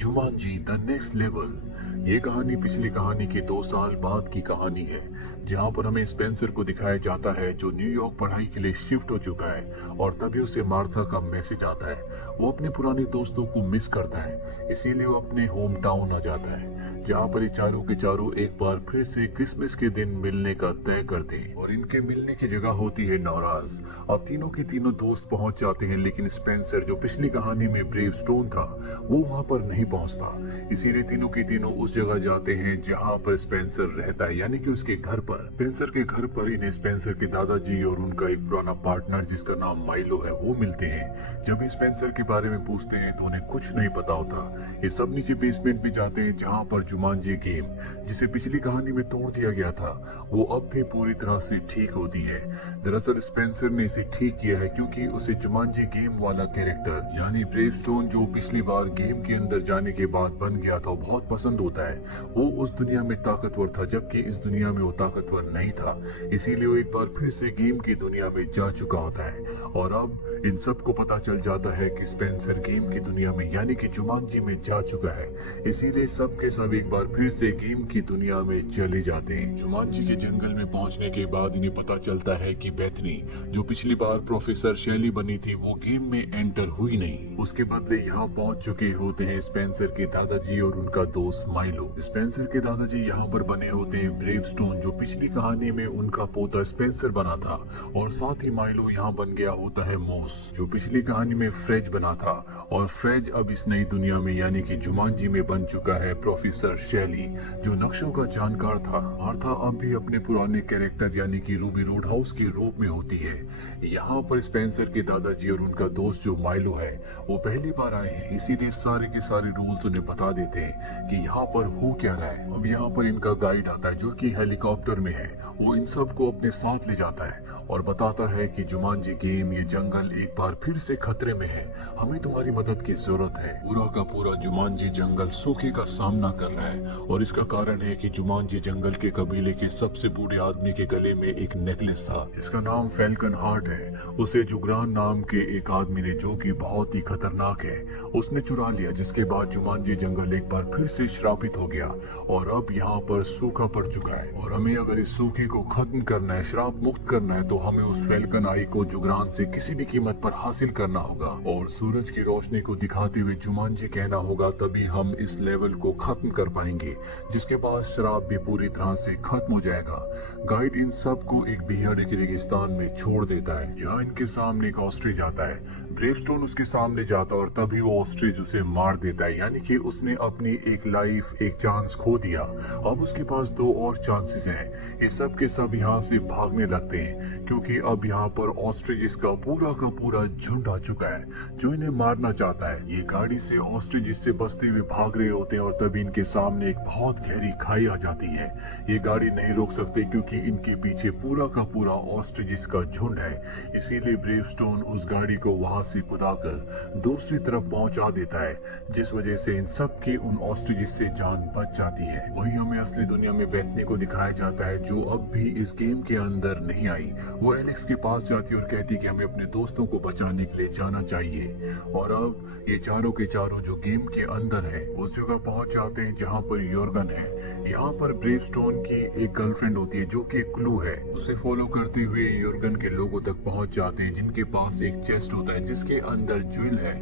Jumanji the next level. ये कहानी पिछली कहानी के 2 साल बाद की कहानी है, जहां पर हमें स्पेंसर को दिखाया जाता है जो न्यूयॉर्क पढ़ाई के लिए शिफ्ट हो चुका है और तभी उसे मार्था का मैसेज आता है। वो अपने पुराने दोस्तों को मिस करता है, इसीलिए वो अपने होम टाउन आ जाता है, जहाँ पर ये चारों के चारों एक बार फिर से क्रिसमस के दिन मिलने का तय करते हैं और इनके मिलने की जगह होती है नौराज। अब तीनों के तीनों दोस्त पहुंच जाते हैं, लेकिन स्पेंसर जो पिछली कहानी में ब्रेव स्टोन था वो वहां पर नहीं पहुंचता। इसीलिए तीनों के तीनों उस जगह जाते हैं जहां पर स्पेंसर रहता है, यानी कि उसके घर पर। स्पेंसर के घर पर इन्हें स्पेंसर के दादाजी और उनका एक पुराना पार्टनर जिसका नाम माइलो है वो मिलते हैं। जब स्पेंसर के बारे में पूछते हैं तो उन्हें कुछ नहीं पता होता। ये सब नीचे बेसमेंट में जाते हैं जहाँ पर जुमांजी गेम, जिसे पिछली कहानी में तोड़ दिया गया था, वो अब भी पूरी तरह से ठीक होती है। दरअसल स्पेंसर ने इसे ठीक किया है क्योंकि उसे जुमांजी गेम वाला कैरेक्टर यानी ब्रेव स्टोन जो पिछली बार गेम के अंदर जाने के बाद बन गया था बहुत पसंद होता है। वो उस दुनिया में ताकतवर था जबकि इस दुनिया में वो ताकतवर नहीं था, इसीलिए वो एक बार फिर से गेम की दुनिया में जा चुका होता है। और अब इन सबको पता चल जाता है कि स्पेंसर गेम की दुनिया में यानी कि जुमांजी में जा चुका है, इसीलिए सब के सब एक बार फिर से गेम की दुनिया में चले जाते हैं। जुमांजी के जंगल में पहुंचने के बाद इन्हें पता चलता है कि बेथनी जो पिछली बार प्रोफेसर शैली बनी थी वो गेम में एंटर हुई नहीं। उसके बदले यहाँ पहुंच चुके होते हैं स्पेंसर के दादाजी और उनका दोस्त माइलो। स्पेंसर के दादाजी यहाँ पर बने होते हैं ब्रेव स्टोन जो पिछली कहानी में उनका पोता स्पेंसर बना था, और साथ ही माइलो यहाँ बन गया होता है मोस जो पिछली कहानी में फ्रेज बना था, और फ्रेज अब इस नई दुनिया में यानी कि जुमांजी में बन चुका है प्रोफेसर शैली जो नक्शों का जानकार था। मार्था अब भी अपने पुराने कैरेक्टर यानी कि रूबी रोडहाउस के रूप में होती है। यहाँ पर स्पेंसर के दादाजी और उनका दोस्त जो माइलो है वो पहली बार आए हैं, इसीलिए सारे के सारे रूल्स उन्हें बता देते हैं कि यहाँ पर हो क्या रहा है। अब यहाँ पर इनका गाइड आता है जो कि हेलीकॉप्टर में है, वो इन सब को अपने साथ ले जाता है और बताता है कि जुमांजी गेम ये जंगल एक बार फिर से खतरे में है, हमें तुम्हारी मदद की जरूरत है। पूरा का पूरा जुमांजी जंगल सूखे का सामना कर रहा है और इसका कारण है कि जुमांजी जंगल के कबीले के सबसे बूढ़े आदमी के गले में एक नेकलेस था जिसका नाम फैल्कन हार्ट है। उसे जुगरान नाम के एक आदमी ने जो कि बहुत ही खतरनाक है उसने चुरा लिया, जिसके बाद जुमांजी जंगल एक बार फिर से श्रापित हो गया और अब यहाँ पर सूखा पड़ चुका है। और हमें अगर इस सूखे को खत्म करना है, श्राप मुक्त करना है, तो हमें उस फैल्कन आई को जुगरान से किसी भी कीमत पर हासिल करना होगा और सूरज की रोशनी को दिखाते हुए जुमांजी कहना होगा, तभी हम इस लेवल को खत्म कर पाएंगे, जिसके बाद शराब भी पूरी तरह से खत्म हो जाएगा। गाइड इन सब को एक बिहाड़ी के रेगिस्तान में छोड़ देता है। यहाँ इनके सामने एक ऑस्ट्रिच आता है, ब्रेवस्टोन उसके सामने जाता है और तभी वो ऑस्ट्रिच उसे मार देता है, यानी कि उसने अपनी एक लाइफ एक चांस खो दिया। अब उसके पास 2 और चांसेस हैं। ये सब के सब यहाँ से भागने लगते हैं क्योंकि अब यहाँ पर ऑस्ट्रिच का पूरा झुंड आ चुका है जो इन्हें मारना चाहता है। ये गाड़ी से ऑस्ट्रिच से बचते हुए भाग रहे होते हैं और तभी इनके सामने एक बहुत गहरी खाई आ जाती है। ये गाड़ी नहीं रोक सकते क्योंकि इनके पीछे पूरा का पूरा ऑस्ट्रिच का झुंड है, इसीलिए ब्रेवस्टोन उस गाड़ी को वहां से कुदाकर दूसरी तरफ पहुंचा देता है, जिस वजह से इन सब की उन ऑस्ट्रिच से जान बच जाती है। वही हमें असली दुनिया में बेथनी को दिखाया जाता है जो अब भी इस गेम के अंदर नहीं आई। वो एलेक्स के पास जाती है और कहती कि हमें अपने दोस्तों को बचाने के लिए जाना चाहिए। और अब ये चारों के चारों जो गेम के अंदर है उस जगह पहुंच जाते हैं जहाँ पर योर्गन है। यहाँ पर ब्रेवस्टोन की एक गर्लफ्रेंड होती है जो कि एक क्लू है, उसे फॉलो करते हुए योर्गन के लोगों तक पहुंच जाते हैं जिनके पास एक चेस्ट होता है जिसके अंदर ज्वेल है।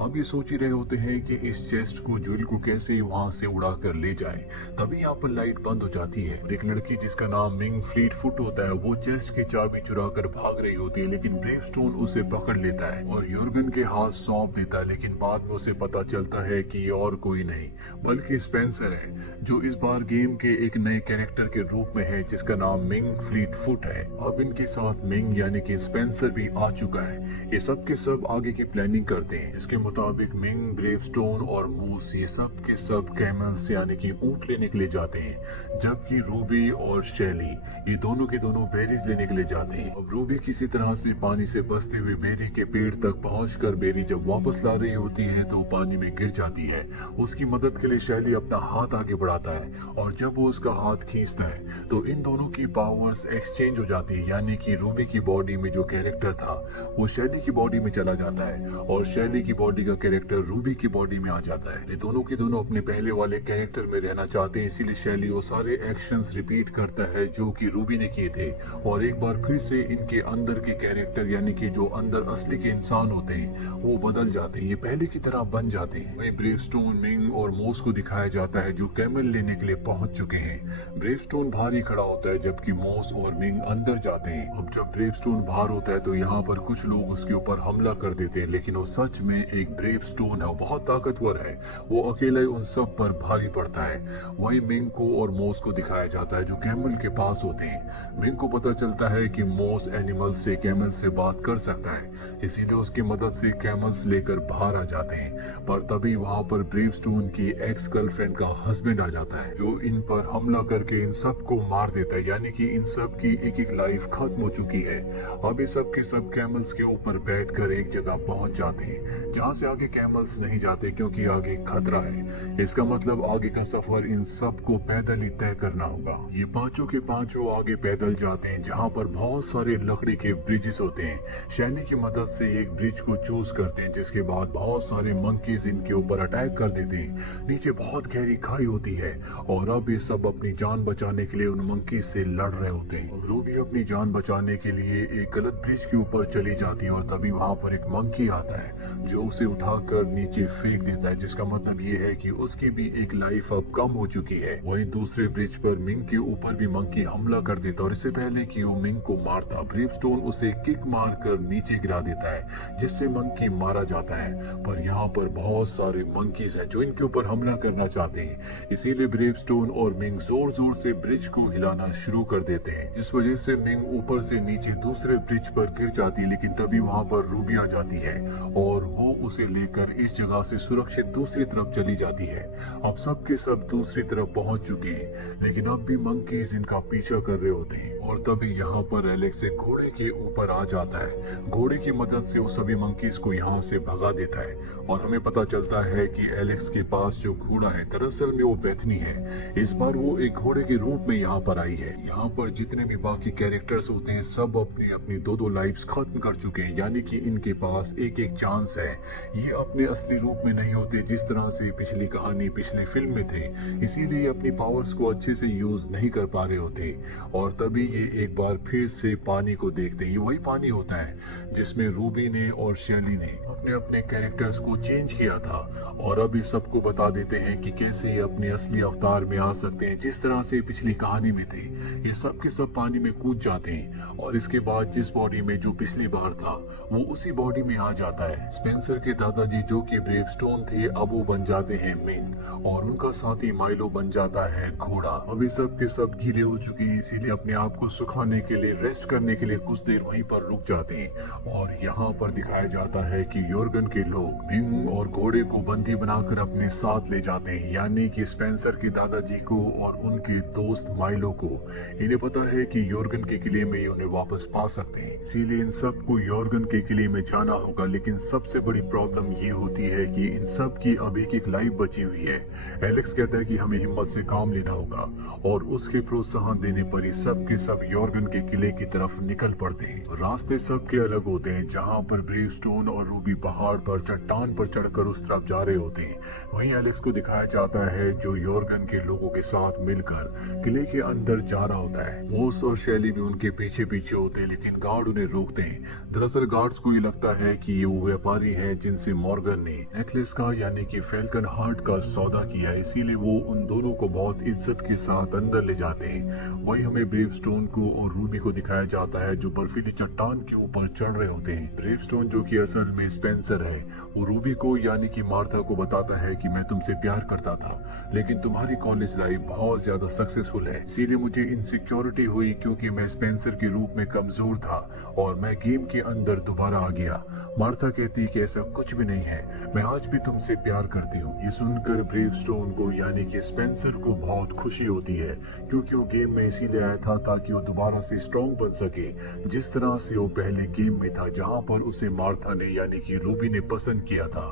अब ये सोच ही रहे होते हैं कि इस चेस्ट को ज्वेल को कैसे वहां से उड़ा कर ले जाए, तभी यहाँ पर लाइट बंद हो जाती है। एक लड़की जिसका नाम मिंग फ्लीट फुट होता है वो चेस्ट की चाबी चुरा कर भाग रही होती है, लेकिन ब्रेवस्टोन उसे पकड़ लेता है और योर्गन के हाथ सौंप देता है। लेकिन बाद में उसे पता चलता है कि ये और कोई नहीं बल्कि स्पेंसर है जो इस बार गेम के एक नए कैरेक्टर के रूप में है जिसका नाम मिंग फ्लीट फुट है। अब इनके साथ मिंग यानी कि स्पेंसर भी आ चुका है। ये सब के सब आगे की प्लानिंग करते हैं। इसके मुताबिक मिंग, ब्रेवस्टोन और मूस ये सब के सब कैमल्स यानी कि ऊंट लेने के लिए जाते हैं, जबकि रूबी और शैली ये दोनों के दोनों बेरीज लेने के लिए जाते हैं। अब रूबी किसी तरह से पानी से बचते हुए बेरी के पेड़ तक पहुंचकर बेरी जब वापस ला रही होती है तो पानी में गिर जाती है। उसकी मदद के लिए शैली अपना हाथ आगे बढ़ाता है और जब वो उसका हाथ खींचता है तो इन दोनों की पावर्स एक्सचेंज हो जाती है, यानी कि रूबी की बॉडी में जो कैरेक्टर था वो शैली की बॉडी में चला जाता है और शैली की बॉडी का कैरेक्टर रूबी की बॉडी में आ जाता है। ये दोनों के दोनों अपने पहले वाले कैरेक्टर में रहना चाहते हैं, इसीलिए शैली वो सारे एक्शंस रिपीट करता है जो कि रूबी ने किए थे, और एक बार फिर से इनके अंदर के कैरेक्टर यानी कि जो अंदर असली के इंसान होते हैं वो बदल जाते हैं, ये पहले की तरह बन जाते हैं। वहीं ब्रेवस्टोन, मिंग और मोस को दिखाया जाता है जो कैमल लेने के लिए पहुंच चुके हैं। ब्रेवस्टोन बाहर ही खड़ा होता है जबकि मोस और मिंग अंदर जाते हैं। अब जब ब्रेवस्टोन बाहर होता है तो यहाँ पर कुछ लोग उसके ऊपर हमला कर देते हैं, लेकिन वो सच में एक ब्रेवस्टोन है, वो बहुत ताकतवर है, वो अकेले उन सब पर भारी पड़ता है। वहीं मिंग को और मोस को दिखाया जाता है जो कैमल के पास होते हैं। मिंग को पता चलता है कि मोस एनिमल से कैमल से बात कर सकता है, इसीलिए उसकी मदद से कैमल्स लेकर बाहर आ जाते हैं। पर तभी वहाँ पर ब्रेवस्टोन की एक्स गर्लफ्रेंड का हस्बैंड आ जाता है जो इन पर हमला करके इन सब को मार देता है, यानी कि इन सब की एक एक लाइफ खत्म हो चुकी है। अब ये सब के सब कैमल्स के ऊपर बैठकर एक जगह पहुंच जाते हैं जहाँ से आगे कैमल्स नहीं जाते क्योंकि आगे खतरा है। इसका मतलब आगे का सफर इन सब को पैदल ही तय करना होगा। ये पांचों के पांचों आगे पैदल जाते हैं जहाँ पर बहुत सारे लकड़ी के ब्रिजेस होते हैं। शैली की मदद से एक ब्रिज को चूज करते हैं जिसके बाद बहुत सारे मंकीज इनके ऊपर अटैक कर देते हैं। नीचे बहुत गहरी खाई होती है और अब ये सब अपनी जान बचाने के लिए उन मंकीज से लड़ रहे होते हैं। रूबी अपनी जान बचाने के लिए एक गलत ब्रिज के ऊपर चली जाती है और तभी वहाँ पर एक मंकी आता है जो उसे उठाकर नीचे फेंक देता है, जिसका मतलब ये है कि उसकी भी एक लाइफ अब कम हो चुकी है। वहीं दूसरे ब्रिज पर मिंग के ऊपर भी मंकी हमला कर देता और इससे पहले कि वो मिंग को मारता ब्रेवस्टोन उसे किक मारकर नीचे गिरा देता है जिससे मंकी मारा जाता है। पर यहाँ पर बहुत सारे मंकीज हैं जो इनके ऊपर हमला करना चाहते हैं, इसीलिए ब्रेवस्टोन और मिंग जोर जोर से ब्रिज को हिलाना शुरू कर देते हैं। इस वजह से मिंग ऊपर से नीचे दूसरे ब्रिज पर गिर जाती है, लेकिन तभी वहाँ पर रूबी आ जाती है और वो उसे लेकर इस जगह से सुरक्षित दूसरी तरफ चली जाती है। अब सब के सब दूसरी तरफ पहुंच चुके हैं, लेकिन अब भी मंकीज इनका पीछा कर रहे होते हैं और तभी यहाँ पर एलेक्स एक घोड़े के ऊपर आ जाता है। घोड़े की मदद से वो सभी मंकीज को यहाँ से भगा देता है और हमें पता चलता है कि एलेक्स के पास जो घोड़ा है दरअसल में वो बेथनी है। इस बार वो एक घोड़े के रूप में यहाँ पर आई है। यहाँ पर जितने भी बाकी कैरेक्टर्स होते हैं सब अपनी अपनी दो लाइफ्स खत्म कर चुके हैं, यानी कि इनके पास एक एक चांस है। ये अपने असली रूप में नहीं होते जिस तरह से पिछली कहानी पिछली फिल्म में थे, इसीलिए ये अपनी पावर्स को अच्छे से यूज नहीं कर पा रहे होते। और तभी ये एक बार फिर से पानी को देखते हैं। ये वही पानी होता है जिसमें रूबी ने और शैली ने अपने अपने कैरेक्टर्स को चेंज किया था और अब इस सबको बता देते हैं कि कैसे ये अपने असली अवतार में आ सकते हैं जिस तरह से पिछली कहानी में थे। ये सब के सब पानी में कूद जाते हैं और इसके बाद जिस बॉडी में जो पिछली बार था वो उसी बॉडी में आ जाता है। स्पेंसर के दादाजी जो कि ब्रेवस्टोन थे अब वो बन जाते हैं मिंग और उनका साथी माइलो बन जाता है घोड़ा। अब ये सब के सब गीले हो चुके हैं, इसीलिए अपने आप को सुखाने के लिए रेस्ट करने के लिए कुछ देर वहीं पर रुक जाते हैं और यहाँ पर दिखाया जाता है कि योर्गन के लोग मिंग और घोड़े को बंदी बनाकर अपने साथ ले जाते हैं, यानी कि स्पेंसर के दादाजी को और उनके दोस्त माइलो को। इन्हें पता है कि योर्गन के किले में ये उन्हें वापस पा सकते हैं, इसीलिए इन सबको योर्गन के किले में जाना होगा। लेकिन सबसे बड़ी प्रॉब्लम ये होती है कि इन सब की अब एक लाइफ बची हुई है। एलेक्स कहता है कि हमें हिम्मत से काम लेना होगा और उसके प्रोत्साहन देने पर ही सब के सब योर्गन के किले की तरफ निकल पड़ते हैं। रास्ते सबके अलग होते हैं, जहाँ पर ब्रेवस्टोन और रूबी पहाड़ पर चट्टान पर चढ़कर उस तरफ जा रहे होते हैं, वहीं एलेक्स को दिखाया जाता है जो योर्गन के लोगों के साथ मिलकर किले के अंदर जा रहा होता है। मोस और शैली भी उनके पीछे पीछे होते हैं, लेकिन गार्ड उन्हें रोकते हैं। दरअसल गार्ड्स को ये लगता है कि ये वो व्यापारी हैं जिनसे मॉर्गन ने नेकलेस का यानी कि फैल्कन हार्ट का सौदा किया, इसीलिए वो उन दोनों को बहुत इज्जत के साथ अंदर ले जाते हैं। वहीं हमें ब्रेवस्टोन को और रूबी को दिखाया जाता है जो बर्फीली चट्टान के ऊपर चढ़ रहे होते हैं। ब्रेवस्टोन जो कि असल में स्पेंसर है वो रूबी को यानी कि मार्था को बताता है कि मैं तुमसे प्यार करता था, लेकिन तुम्हारी कॉलेज लाइफ बहुत ज्यादा सक्सेसफुल है, इसीलिए मुझे इनसिक्योरिटी हुई क्योंकि मैं स्पेंसर के रूप में कमजोर था और मैं गेम के अंदर दोबारा आ गया। मार्था कहती कि ऐसा कुछ भी नहीं है, मैं आज भी तुमसे प्यार करती हूँ। ये सुनकर ब्रेवस्टोन को यानी कि स्पेंसर को बहुत खुशी होती है क्योंकि वो गेम में इसीलिए आया था ताकि वो दोबारा से स्ट्रॉन्ग बन सके जिस तरह से वो पहले गेम में था जहाँ पर उसे मार्था ने यानी कि रूबी ने पसंद किया था।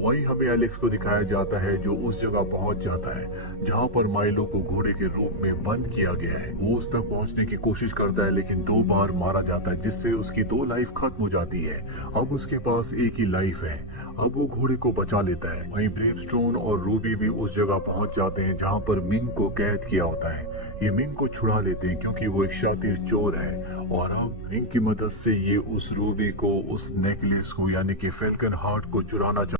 वहीं हमें एलेक्स को दिखाया जाता है जो उस जगह पहुंच जाता है जहां पर माइलो को घोड़े के रूप में बंद किया गया है। वो उस तक पहुंचने की कोशिश करता है लेकिन 2 बार मारा जाता है जिससे उसकी 2 लाइफ खत्म हो जाती है। अब उसके पास एक ही लाइफ है। अब वो घोड़े को बचा लेता है। वहीं ब्रेवस्टोन और रूबी भी उस जगह पहुंच जाते हैं जहां पर मिंग को कैद किया होता है। ये मिंग को छुड़ा लेते हैं क्योंकि वो एक शातिर चोर है और अब मिंग की मदद से ये उस रूबी को, उस नेकलेस को यानी कि फैल्कन हार्ट को चुराना चाहते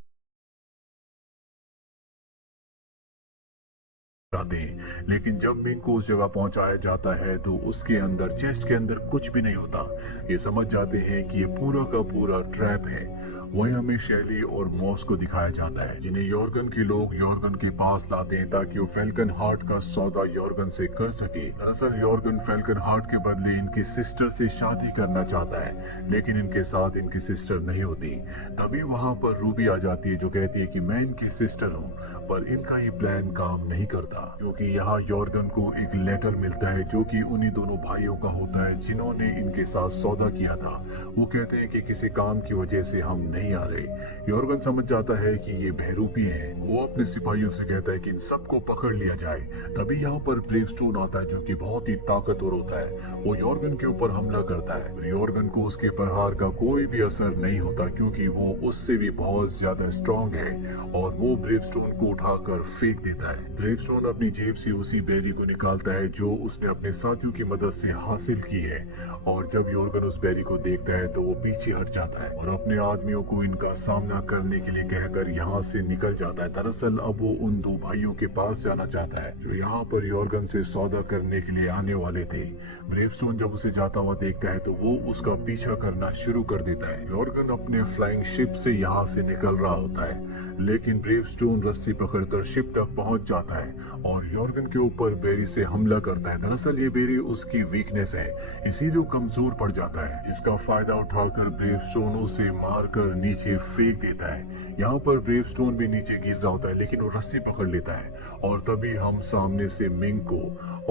हैं। लेकिन जब मिंग को उस जगह पहुंचाया जाता है तो उसके अंदर, चेस्ट के अंदर कुछ भी नहीं होता। ये समझ जाते हैं कि ये पूरा का पूरा ट्रैप है। वहीं हमें शैली और मॉस को दिखाया जाता है जिन्हें यॉर्गन के लोग यॉर्गन के पास लाते हैं ताकि वो फैल्कन हार्ट का सौदा यॉर्गन से कर सके। दरअसल यॉर्गन फैल्कन हार्ट के बदले इनकी सिस्टर से शादी करना चाहता है लेकिन इनके साथ इनकी सिस्टर नहीं होती। तभी वहां पर रूबी आ जाती है जो कहती है कि मैं इनकी सिस्टर हूँ, पर इनका ये प्लान काम नहीं करता क्योंकि यहाँ यॉर्गन को एक लेटर मिलता है जो कि उन्हीं दोनों भाइयों का होता है जिन्होंने इनके साथ सौदा किया था। वो कहते हैं कि किसी काम की वजह से हम नहीं आ रहे। यॉर्गन समझ जाता है कि ये बहरूपी है। वो अपने सिपाहियों से कहता है कि इन सबको पकड़ लिया जाए। तभी यहाँ पर ब्रेवस्टोन आता है जो कि बहुत ही ताकतवर होता है। वो यॉर्गन के ऊपर हमला करता है। यॉर्गन को उसके प्रहार का कोई भी असर नहीं होता क्योंकि वो उससे भी बहुत ज्यादा स्ट्रॉन्ग है और वो ब्रेवस्टोन को उठाकर फेंक देता है। ब्रेवस्टोन अपनी जेब से उसी बेरी को निकालता है जो उसने अपने साथियों की मदद से हासिल की है और जब यॉर्गन उस बेरी को देखता है तो वो पीछे हट जाता है और अपने आदमियों को इनका सामना करने के लिए कहकर यहाँ से निकल जाता है। दरअसल अब वो उन 2 भाइयों के पास जाना चाहता है जो यहाँ पर यॉर्गन से सौदा करने के लिए आने वाले थे। ब्रेवस्टोन जब उसे जाता हुआ देखता है तो वो उसका पीछा करना शुरू कर देता है। यॉर्गन अपने फ्लाइंग शिप से यहाँ से निकल रहा होता है लेकिन ब्रेवस्टोन रस्सी पकड़कर शिप तक पहुंच जाता है और यॉर्गन के ऊपर बेरी से हमला करता है। दरअसल ये बेरी उसकी वीकनेस है, इसीलिए वो कमजोर पड़ जाता है जिसका फायदा उठाकर ब्रेवस्टोन उसे मारकर नीचे फेंक देता है। यहाँ पर ब्रेवस्टोन भी नीचे गिर रहा होता है लेकिन वो रस्सी पकड़ लेता है और तभी हम सामने से मिंग को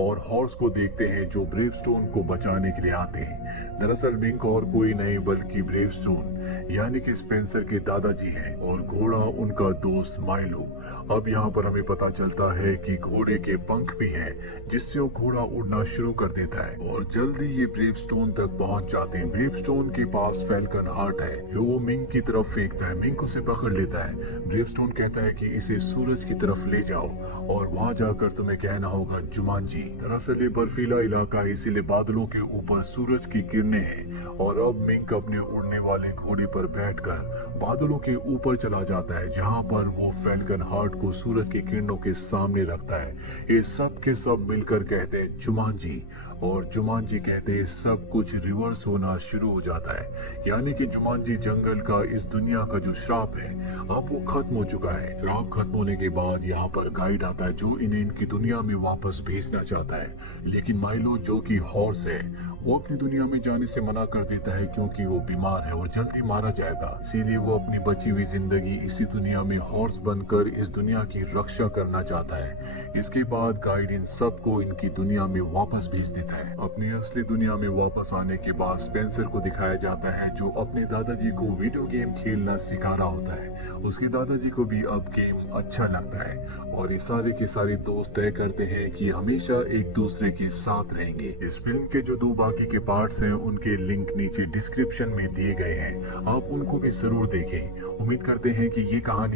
और हॉर्स को देखते हैं जो ब्रेवस्टोन को बचाने के लिए आते हैं। दरअसल मिंग और कोई नहीं बल्कि ब्रेवस्टोन यानी कि स्पेंसर के दादाजी हैं और घोड़ा उनका दोस्त माइलो। अब यहाँ पर हमें पता चलता है कि घोड़े के पंख भी हैं जिससे वो घोड़ा उड़ना शुरू कर देता है और जल्दी ये ब्रेवस्टोन तक पहुंच जाते हैं। ब्रेवस्टोन के पास फैल्कन हार्ट है जो वो मिंग की तरफ फेंकता है। मिंग उसे पकड़ लेता है। ब्रेवस्टोन कहता है कि इसे सूरज की तरफ ले जाओ और वहां जाकर तुम्हें कहना होगा जुमांजी। दरअसल ये बर्फीला इलाका है इसीलिए बादलों के ऊपर सूरज की किरणें हैं और अब मिंग अपने उड़ने वाले घोड़े पर बैठकर बादलों के ऊपर चला जाता है जहां पर वो फैल्कन हार्ट को सूरज की किरणों के सामने रखता है। ये सब के सब मिलकर कहते हैं जुमांजी और जुमांजी कहते हैं सब कुछ रिवर्स होना शुरू हो जाता है यानी कि जुमांजी जंगल का इस दुनिया का जो श्राप है अब वो खत्म हो चुका है। श्राप खत्म होने के बाद यहाँ पर गाइड आता है जो इन्हें इनकी दुनिया में वापस भेजना चाहता है लेकिन माइलो जो कि हॉर्स है वो अपनी दुनिया में जाने से मना कर देता है क्योंकि वो बीमार है और जल्दी मारा जाएगा। इसीलिए वो अपनी बची हुई जिंदगी इसी दुनिया में हॉर्स बनकर इस दुनिया की रक्षा करना चाहता है। इसके बाद गाइड इन सबको इनकी दुनिया में वापस भेज देता है। अपनी असली दुनिया में वापस आने के बाद स्पेंसर को दिखाया जाता है जो अपने दादाजी को वीडियो गेम खेलना सिखा रहा होता है। उसके दादाजी को भी अब गेम अच्छा लगता है और ये सारे के सारे दोस्त तय करते हैं कि हमेशा एक दूसरे के साथ रहेंगे। इस फिल्म के जो 2 बाकी के पार्ट्स हैं उनके लिंक नीचे डिस्क्रिप्शन में दिए गए हैं, आप उनको भी जरूर देखें। उम्मीद करते हैं कि ये कहानी